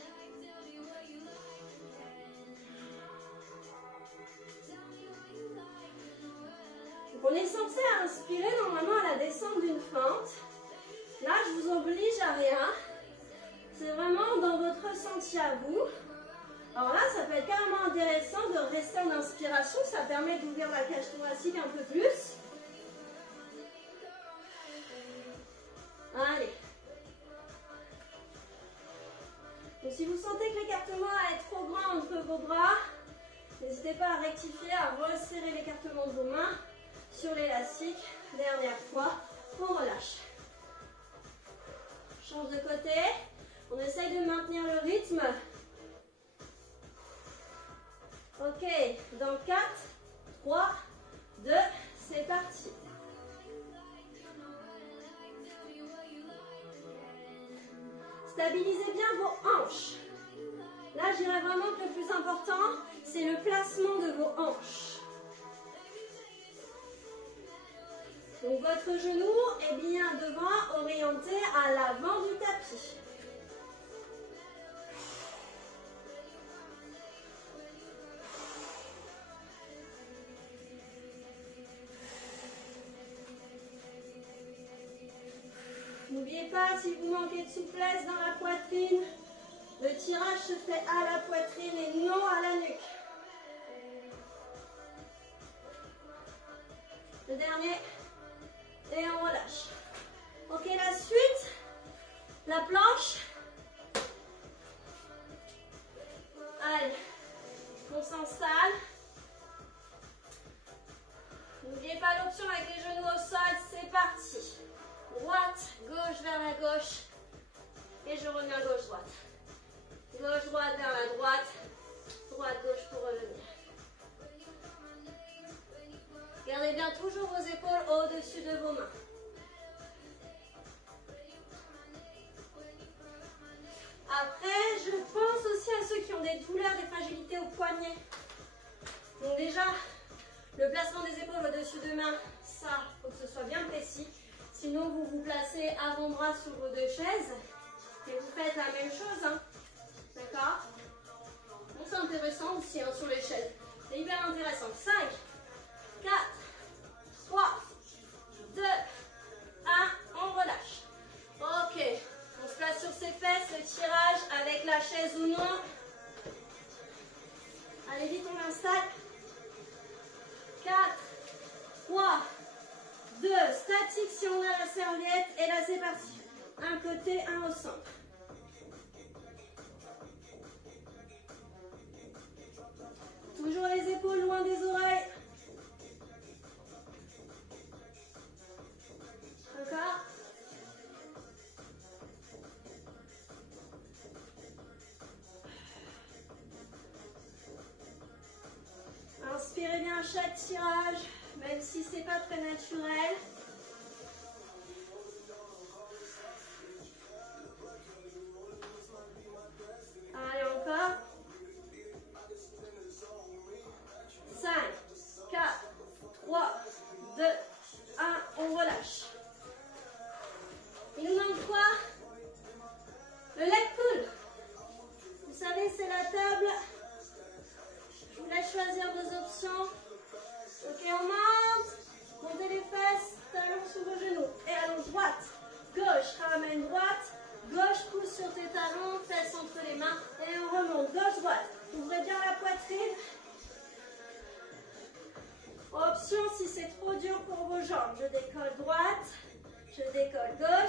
Donc on est censé inspirer normalement à la descente d'une fente. Là, je vous oblige à rien. C'est vraiment dans votre ressenti à vous. Alors là, ça peut être carrément intéressant de rester en inspiration. Ça permet d'ouvrir la cage thoracique un peu plus. Allez. Donc si vous sentez que l'écartement est trop grand entre vos bras, n'hésitez pas à rectifier, à resserrer l'écartement de vos mains sur l'élastique. Dernière fois, on relâche. Change de côté. On essaye de maintenir le rythme. Ok, dans 4, 3, 2, c'est parti. Stabilisez bien vos hanches. Là, je dirais vraiment que le plus important, c'est le placement de vos hanches. Donc, votre genou est bien devant, orienté à l'avant du tapis. N'oubliez pas, si vous manquez de souplesse dans la poitrine, le tirage se fait à la poitrine et non à la nuque. Le dernier. Et on relâche. Ok, la suite. La planche. Allez, on s'installe. N'oubliez pas l'option avec les genoux au sol, c'est parti. Droite, gauche vers la gauche. Et je reviens gauche-droite. Gauche-droite vers la droite. Droite-gauche pour revenir. Gardez bien toujours vos épaules au-dessus de vos mains. Après, je pense aussi à ceux qui ont des douleurs, des fragilités au poignet. Donc déjà, le placement des épaules au-dessus de mains, ça, il faut que ce soit bien précis. Sinon, vous vous placez avant-bras sur vos deux chaises et vous faites la même chose. Hein. D'accord? Donc c'est intéressant aussi hein, sur les chaises. C'est hyper intéressant. 5, 4, 3, 2, 1, on relâche. Ok, on se place sur ses fesses, le tirage avec la chaise ou non. Allez vite, on installe. 4, 3, 2, statique si on a la serviette. Et là c'est parti. Un côté, un au centre. Toujours les épaules loin des oreilles. Encore. Inspirez bien chaque tirage, même si c'est pas très naturel. Allez, encore. 5, 4, 3, 2, 1, on relâche. Il nous manque quoi? Le leg pull. Vous savez, c'est la table. Je vous laisse choisir vos options. Ok, on monte. Montez les fesses, talons sous vos genoux. Et allons droite, gauche, ramène droite. Gauche, pousse sur tes talons, fesses entre les mains. Et on remonte, gauche, droite. Ouvrez bien la poitrine. Option si c'est trop dur pour vos jambes. Je décolle droite, je décolle gauche.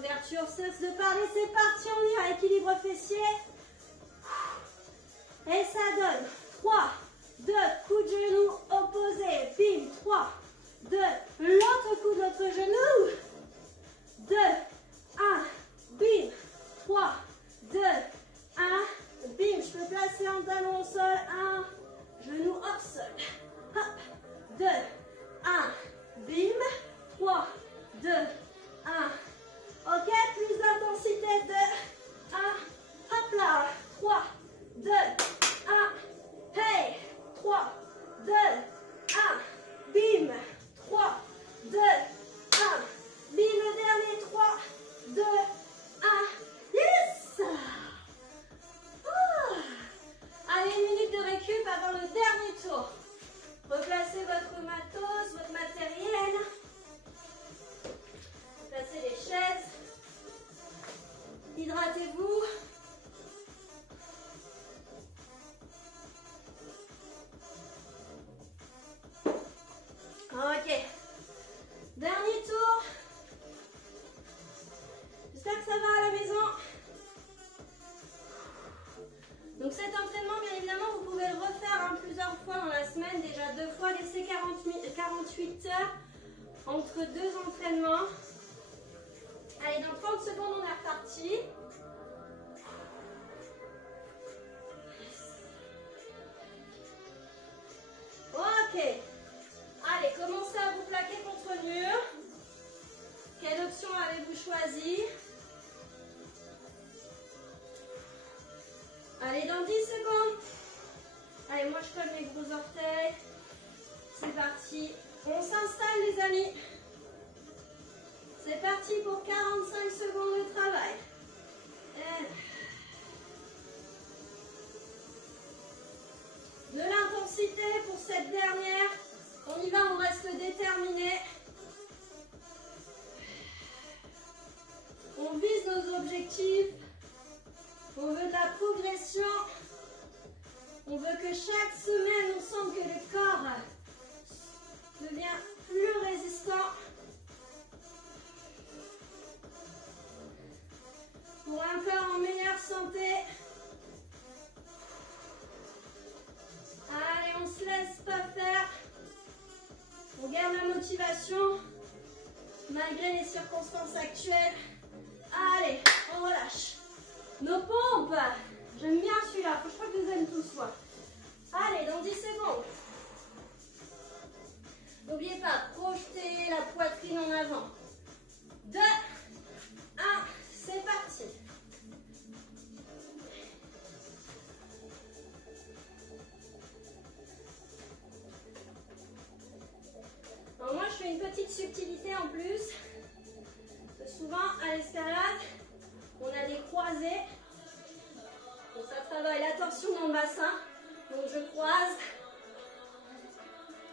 ouverture, cesse de parler, c'est parti, on y va, équilibre fessier. Et ça donne 3, 2, coup de genou opposé, bim, 3, 2, l'autre coup de l'autre genou, 2, 1, bim, 3, 2, 1, bim, je peux placer un talon au sol, 1, genou hors sol, hop, 2, 1, bim, 3, 2, 1, ok, plus d'intensité, 2, 1, hop là, 3, 2, 1, hey, 3, 2, 1, bim, 3, 2, 1, bim, le dernier, 3, 2, 1, yes! Allez, une minute de récup avant le dernier tour. Replacez votre matos, votre matériel. Replacez les chaises. Hydratez-vous. Ok. Dernier tour. J'espère que ça va à la maison. Donc cet entraînement, bien évidemment, vous pouvez le refaire plusieurs fois dans la semaine. Déjà 2 fois, laissez 48 heures entre 2 entraînements. Allez, dans 30 secondes, on est reparti. Ok. Allez, commencez à vous plaquer contre le mur. Quelle option avez-vous choisi? Allez, dans 10 secondes. Allez, moi je colle mes gros orteils. C'est parti. On s'installe, les amis. C'est parti pour 45 secondes de travail. De l'intensité pour cette dernière. On y va, on reste déterminé. On vise nos objectifs. On veut de la progression. On veut que chaque semaine, on sente que le corps devient plus résistant. Pour un corps en meilleure santé. Allez, on se laisse pas faire. On garde la motivation malgré les circonstances actuelles. Allez, on relâche. Nos pompes. J'aime bien celui-là. Je crois que vous aimez tous, moi. Allez, dans 10 secondes. N'oubliez pas, projetez la poitrine en avant. 2, 1, c'est parti. Alors moi, je fais une petite subtilité en plus. Parce que souvent, à l'escalade, on a des croisés. Donc ça travaille la torsion dans le bassin. Donc je croise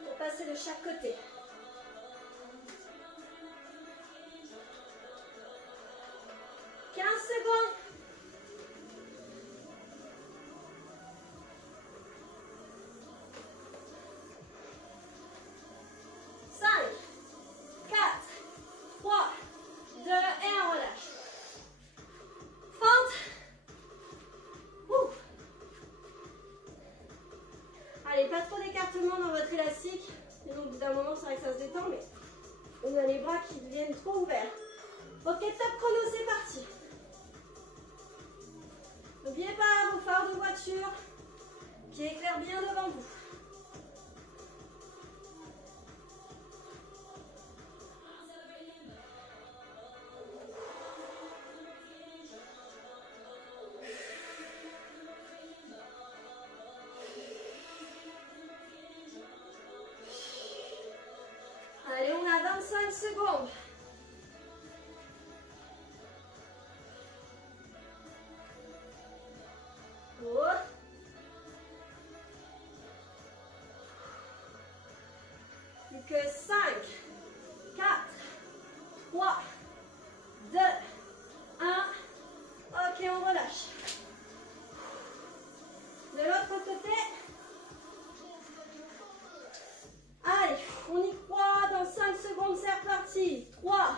pour passer de chaque côté. « 15 secondes. Pas trop d'écartement dans votre élastique, sinon au bout d'un moment c'est vrai que ça se détend, mais on a les bras qui deviennent trop ouverts. Ok, top chrono, c'est parti. N'oubliez pas vos phares de voiture qui éclairent bien devant vous. Allez, on a 25 secondes. Oh. Plus que 5, 4, 3, 2, 1. Ok, on relâche. De l'autre côté. Allez, on y croit. Dans 5 secondes, c'est reparti. 3,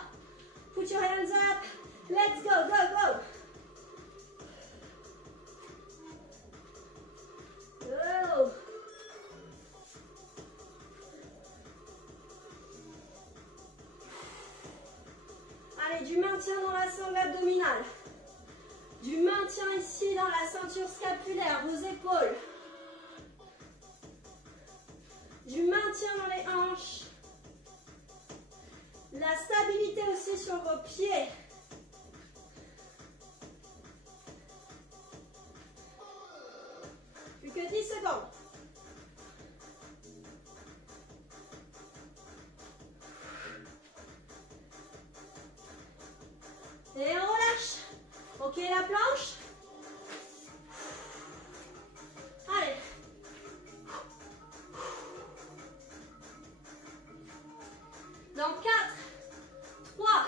put your hands up. let's go, go, go. Go. Allez, du maintien dans la sangle abdominale. Du maintien ici dans la ceinture scapulaire, vos épaules. Du maintien dans les hanches. La stabilité aussi sur vos pieds. Plus que 10 secondes. Et on relâche. Ok, la planche. Allez. Dans 4, 3,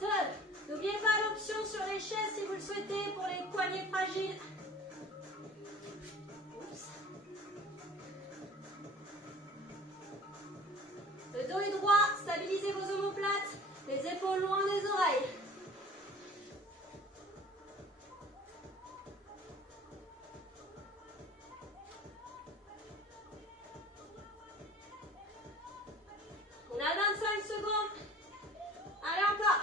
2. N'oubliez pas l'option sur les chaises si vous le souhaitez pour les poignets fragiles. Le dos est droit, stabilisez vos omoplates, les épaules loin des oreilles. On a 25 secondes. Allez, encore.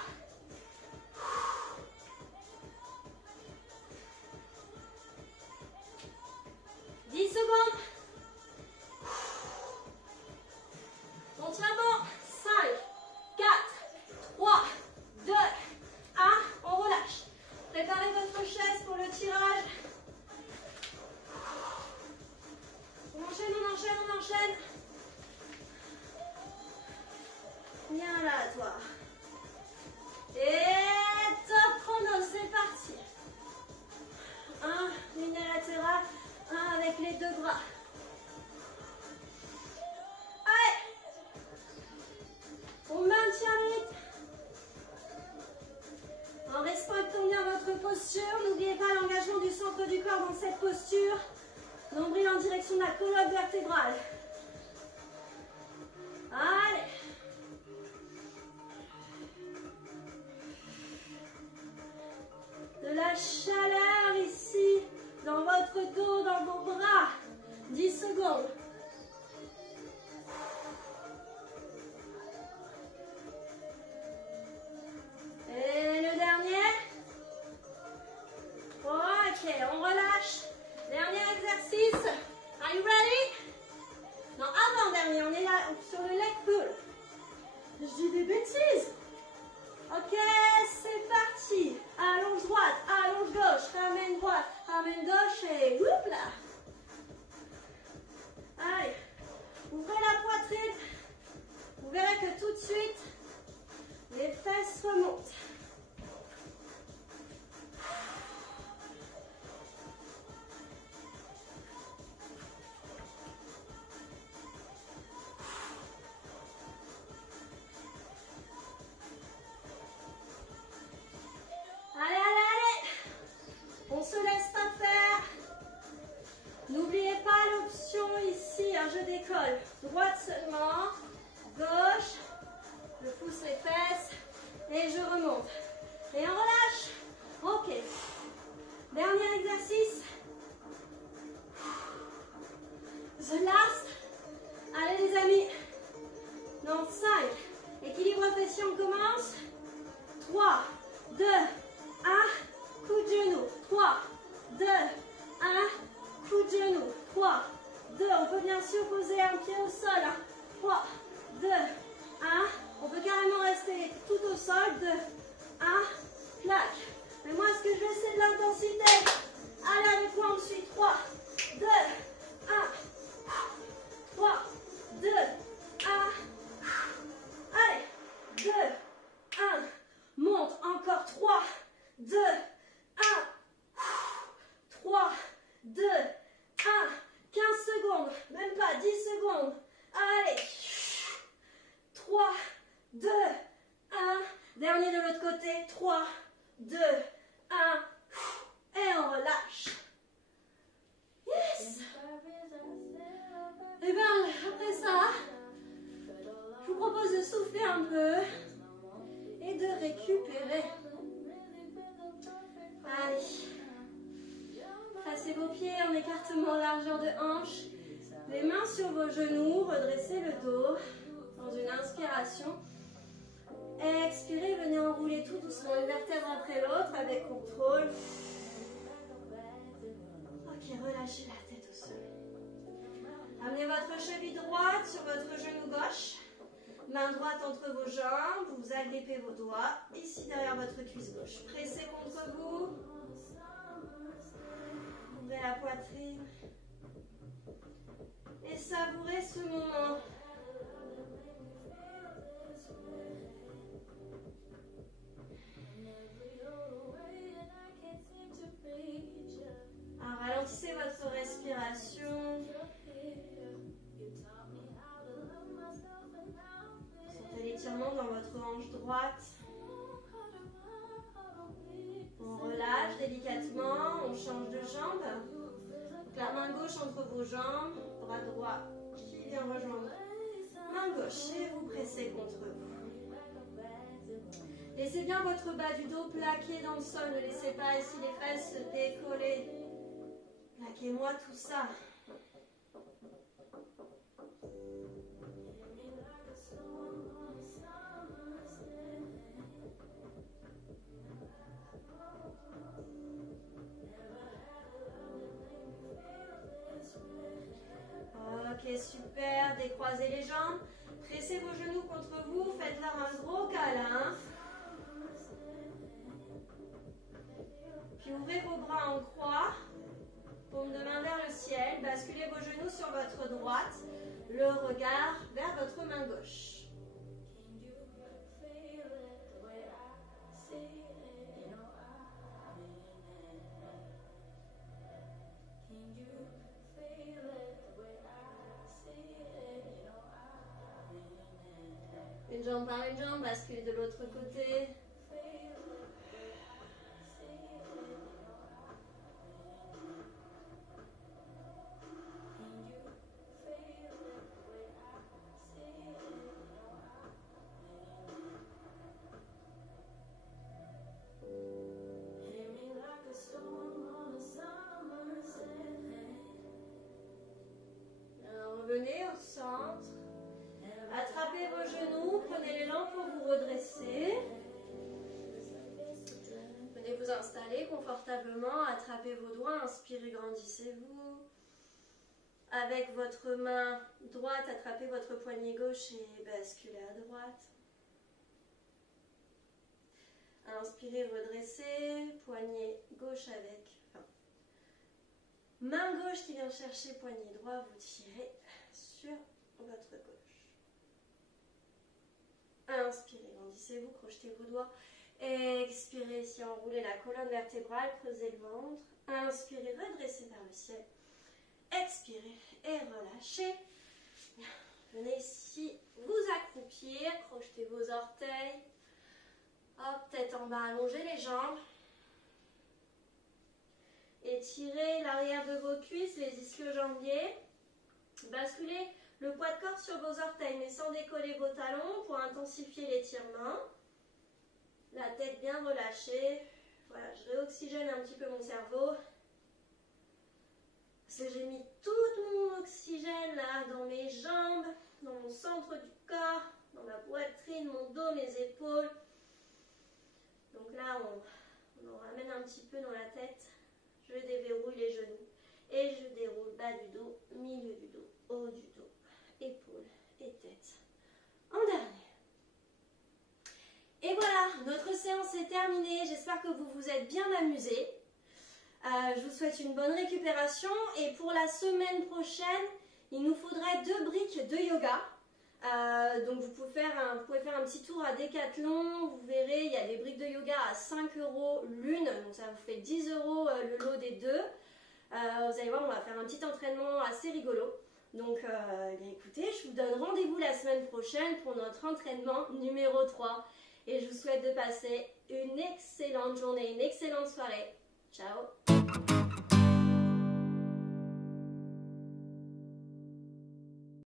Secondes. On tient bon. 5, 4, 3, 2, 1. On relâche. Préparez votre chaise pour le tirage. On enchaîne, on enchaîne, on enchaîne. Bien là, toi. Et top chrono, c'est parti. Un unilatéral, un avec les deux bras. Allez. On maintient le rythme. En respectant bien votre posture, n'oubliez pas l'engagement du centre du corps dans cette posture. Nombril en direction de la colonne vertébrale. Allez. De la chaleur ici, dans votre dos, dans vos bras. 10 secondes. Et le dernier. Ok, on relâche. Dernier exercice. Are you ready? Non, avant-dernier, on est là sur le leg pull. Je dis des bêtises. Ok, c'est parti. Allonge droite, allonge gauche, ramène droite, ramène gauche et whoop là. Allez, ouvrez la poitrine. Vous verrez que tout de suite, les fesses remontent. pied en écartement largeur de hanche. Les mains sur vos genoux, redressez le dos dans une inspiration. Expirez, venez enrouler tout doucement une vertèbre après l'autre avec contrôle. Ok, relâchez la tête au sol. Amenez votre cheville droite sur votre genou gauche. Main droite entre vos jambes, vous agrippez vos doigts, ici derrière votre cuisse gauche. Pressez contre vous. Ouvrez la poitrine. Et savourez ce moment. Alors, ralentissez votre respiration. Sentez l'étirement dans votre hanche droite. On relâche délicatement, on change de jambe. Donc, la main gauche entre vos jambes, bras droit qui vient rejoindre main gauche et vous pressez contre vous. Laissez bien votre bas du dos plaqué dans le sol, ne laissez pas ici les fesses se décoller. Plaquez-moi tout ça. Ok, super. Décroisez les jambes. Pressez vos genoux contre vous. Faites-leur un gros câlin. Puis ouvrez vos bras en croix. Paume de main vers le ciel. Basculez vos genoux sur votre droite. Le regard vers votre main gauche. Une jambe par une jambe, basculez de l'autre côté. Alors, revenez au centre. Attrapez vos genoux, prenez l'élan pour vous redresser. Venez vous installer confortablement, attrapez vos doigts, inspirez, grandissez-vous. Avec votre main droite, attrapez votre poignet gauche et basculez à droite. Inspirez, redressez, poignet gauche avec... main gauche qui vient chercher poignet droit, vous tirez sur votre gauche. Inspirez, grandissez-vous, crochetez vos doigts. Expirez, ici enroulez la colonne vertébrale, creusez le ventre. Inspirez, redressez vers le ciel. Expirez et relâchez. Venez ici vous accroupir, crochetez vos orteils. Hop, tête en bas, allongez les jambes. Étirez l'arrière de vos cuisses, les ischio-jambiers. Basculez le poids de corps sur vos orteils, mais sans décoller vos talons pour intensifier l'étirement. La tête bien relâchée. Voilà, je réoxygène un petit peu mon cerveau. Parce que j'ai mis tout mon oxygène là dans mes jambes, dans mon centre du corps, dans ma poitrine, mon dos, mes épaules. Donc là, on en ramène un petit peu dans la tête. Je déverrouille les genoux et je déroule bas du dos, milieu du dos, haut du dos, épaules et tête. En dernier. Et voilà, notre séance est terminée. J'espère que vous vous êtes bien amusés. Je vous souhaite une bonne récupération. Et pour la semaine prochaine, il nous faudrait 2 briques de yoga. Donc vous pouvez faire un petit tour à Decathlon. Vous verrez, il y a des briques de yoga à 5 € l'une. Donc ça vous fait 10 € le lot des deux. Vous allez voir, on va faire un petit entraînement assez rigolo. Donc bien écoutez, je vous donne rendez-vous la semaine prochaine pour notre entraînement numéro 3. Et je vous souhaite de passer une excellente journée, une excellente soirée. Ciao!